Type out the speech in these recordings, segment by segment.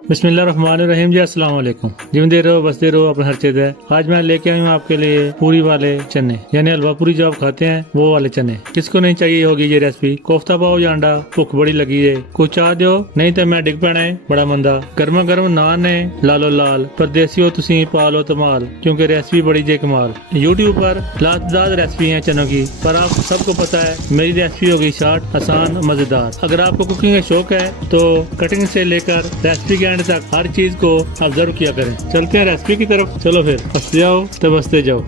बिस्मिल्लाहिर्रहमानिर्रहीम जी, अस्सलाम वालेकुम। जिंदे रहो बसते रहो अपने हर चीज है। आज मैं लेके आई हूँ आपके लिए पूरी वाले चने, यानी हलवा पूरी जो आप खाते हैं वो वाले चने। किसको नहीं चाहिए होगी ये रेसिपी। कोफ्ता पाओ या अंडा, भुख बड़ी लगी है, कुछ चाह दो नहीं तो मैं डिग पैना है बड़ा मंदा। गर्मा गर्म नान है लालो लाल, परदेसी हो तुसी पालो तमाल, क्योंकि रेसिपी बड़ी जे कमाल। यूट्यूब पर लातदार रेसिपी है चनों की, पर आप सबको पता है मेरी रेसिपी होगी शार्ट, आसान, मजेदार। अगर आपको कुकिंग का शौक है तो कटिंग से लेकर रेसिपी के तक हर चीज को ऑब्जर्व किया करें। चलते हैं रेसिपी की तरफ। चलो फिर हंसते जाओ तो बसते जाओ।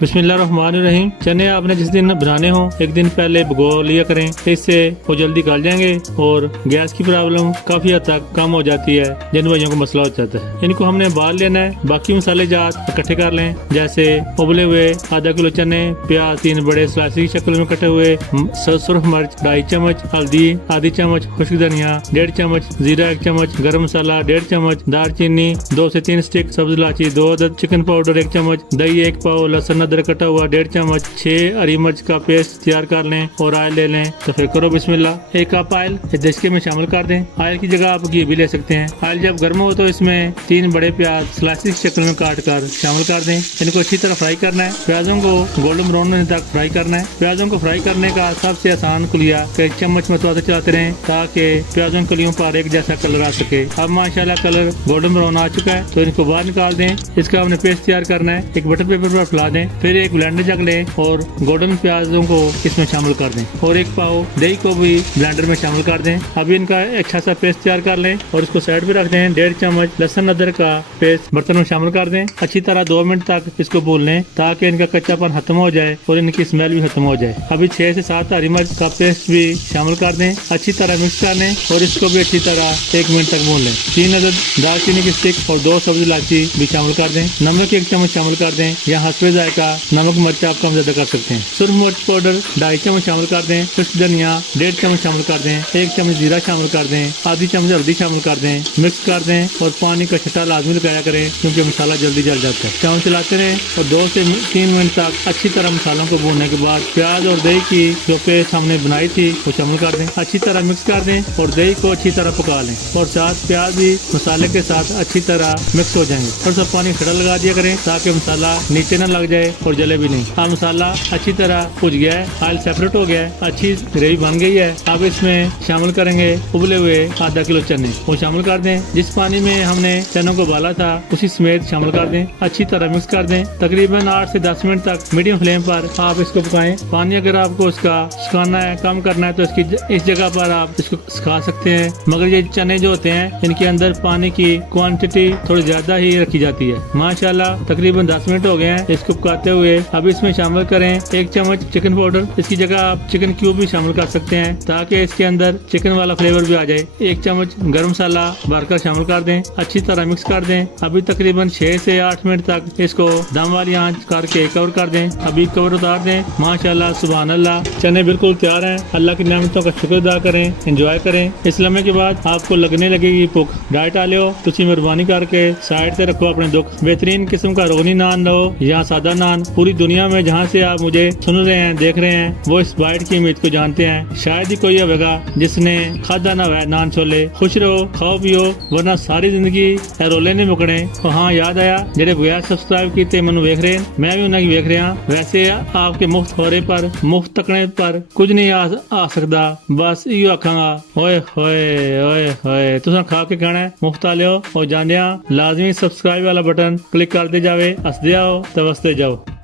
बिस्मिल्लाहिर्रहमानिर्रहीम। चने आपने जिस दिन बनाने हो एक दिन पहले भिगो लिया करें, इससे वो जल्दी गल जाएंगे और गैस की प्रॉब्लम काफी हद तक कम हो जाती है जिन भाइयों को मसला हो जाता है। इनको हमने बाल लेना है, बाकी मसाले जात इकट्ठे कर लें, जैसे उबले हुए आधा किलो चने, प्याज 3 बड़े स्लाइस की शक्ल में कटे हुए, सुरख मिर्च 2.5 चम्मच, हल्दी आधी चम्मच, खुश्क धनिया 1.5 चम्मच, जीरा 1 चम्मच, गरम मसाला 1.5 चम्मच, दालचीनी 2 से 3 स्टिक, सब्ज इलायची 2 अदद, चिकन पाउडर 1 चम्मच, दही 1 पाव, लहसुन अदरक कटा हुआ 1.5 चम्मच, 6 हरी मिर्च का पेस्ट तैयार कर लें और ऑयल ले लें। तो फिर करो बिस्मिल्लाह। 1 कप ऑयल इस डिशके में शामिल कर दें। ऑयल की जगह आप घी भी ले सकते हैं। ऑयल जब गर्म हो तो इसमें 3 बड़े प्याज स्लाइस की शक्ल में काट कर शामिल कर दें। इनको अच्छी तरह फ्राई करना है। प्याजों को गोल्डन ब्राउन होने तक फ्राई करना है। प्याजों को फ्राई करने का सबसे आसान कुलिया एक चम्मच में चलाते चलाते रहें ताकि प्याजों कलियों पर एक जैसा कलर आ सके। अब माशाल्लाह कलर गोल्डन ब्राउन आ चुका है तो इनको बाहर निकाल दें। इसका हमने पेस्ट तैयार करना है। एक बटर पेपर पर फैला दें, फिर एक ब्लेंडर जग लें और गोल्डन प्याजों को इसमें शामिल कर दें और 1 पाव दही को भी ब्लेंडर में शामिल कर दें। अभी इनका अच्छा सा पेस्ट तैयार कर लें और इसको साइड पे रख दें। 1.5 चम्मच लहसुन अदरक का पेस्ट बर्तन में शामिल कर दें। अच्छी तरह 2 मिनट तक इसको भून लें ताकि इनका कच्चापन खत्म हो जाए और इनकी स्मेल भी खत्म हो जाए। अभी 6 से 7 हरी मिर्च का पेस्ट भी शामिल कर दें। अच्छी तरह मिक्स कर लें और इसको भी अच्छी तरह 1 मिनट तक भून लें। 3 अदद दालचीनी की स्टिक और 2 सब्ज इलायची भी शामिल कर दें। नमक 1 चम्मच शामिल कर दें या हस्बे जायका नमक मिर्च आप कम ज्यादा कर सकते हैं। सुरख मिर्च पाउडर 2.5 चम्मच शामिल कर दें। खुश्क धनिया 1.5 चम्मच शामिल कर दें। 1 चम्मच जीरा शामिल कर दें। आधी चम्मच हल्दी शामिल कर दें। मिक्स कर दें और पानी का छटा लाजमी लगाया करें क्योंकि मसाला जल्दी जल जाता है। चावल चलाते रहें और 2 से 3 मिनट तक अच्छी तरह मसालों को भूनने के बाद प्याज और दही की जो पेस्ट हमने बनाई थी वो शामिल कर दें। अच्छी तरह मिक्स कर दें और दही को अच्छी तरह पका लें और साथ प्याज भी मसाले के साथ अच्छी तरह मिक्स हो जाएंगे। थोड़ा सा पानी खड़ा लगा दिया करें ताकि मसाला नीचे न लग जाए और जले भी नहीं। अब मसाला अच्छी तरह भुज गया है, ऑयल सेपरेट हो गया है, अच्छी ग्रेवी बन गई है। अब इसमें शामिल करेंगे उबले हुए आधा किलो चने, वो शामिल कर दें। जिस पानी में हमने चनों को उबाला था उसी समेत शामिल कर दें। अच्छी तरह मिक्स कर दें। तकरीबन 8 से 10 मिनट तक मीडियम फ्लेम पर आप इसको पकाएं। पानी अगर आपको इसका सुखाना है, कम करना है तो इस जगह पर आप इसको सुखा सकते हैं, मगर ये चने जो होते हैं इनके अंदर पानी की क्वांटिटी थोड़ी ज्यादा ही रखी जाती है। माशाल्लाह तकरीबन 10 मिनट हो गए हैं इसको पकाते हुए। अब इसमें शामिल करें 1 चम्मच चिकन पाउडर, इसकी जगह आप चिकन क्यूब भी शामिल कर सकते हैं ताकि इसके अंदर चिकन वाला फ्लेवर भी आ जाए। 1 चम्मच गरम मसाला भरकर शामिल कर दें। अच्छी तरह मिक्स कर दें। अभी तकरीबन 6 से 8 मिनट तक इसको दम वाली आंच करके कवर कर दें। अभी कवर उतार दें। माशाल्लाह सुभान अल्लाह, चने बिल्कुल तैयार हैं। अल्लाह की नेमतों का शुक्र अदा करें, एंजॉय करें। इस लम्हे के बाद आपको लगने लगेगी भुख। डाइट आ लियो तुसी मेहरबानी करके साइड से रखो अपने दुख। बेहतरीन किस्म का रोगनी नान लो या सादा नान। पूरी दुनिया में जहाँ से आप मुझे सुन रहे हैं, देख रहे हैं, वो इस बाइट की उम्मीद को जानते हैं। शायद ही कोई होगा जिसने खादा ना हुआ नान छोले। खुश रहो, खाओ पियो, वरना सारी जिंदगी रोले नहीं मुकने। और हाँ, याद आया जेडे बगैर सब्सक्राइब किए मैनू वेख रहे हैं, मैं भी उन्हें वेख रहा। वैसे आपके मुफ्त होरे पर, मुफ्त तकने पर कुछ नहीं आ सकता। बस इो आखांगा ओए होए ओए होए। तुसा खा के कहना है मुफ्त आ लियो और जानिया लाजमी सब्सक्राइब वाला बटन क्लिक करते जावे। हसदे आओ तो वसते जाओ।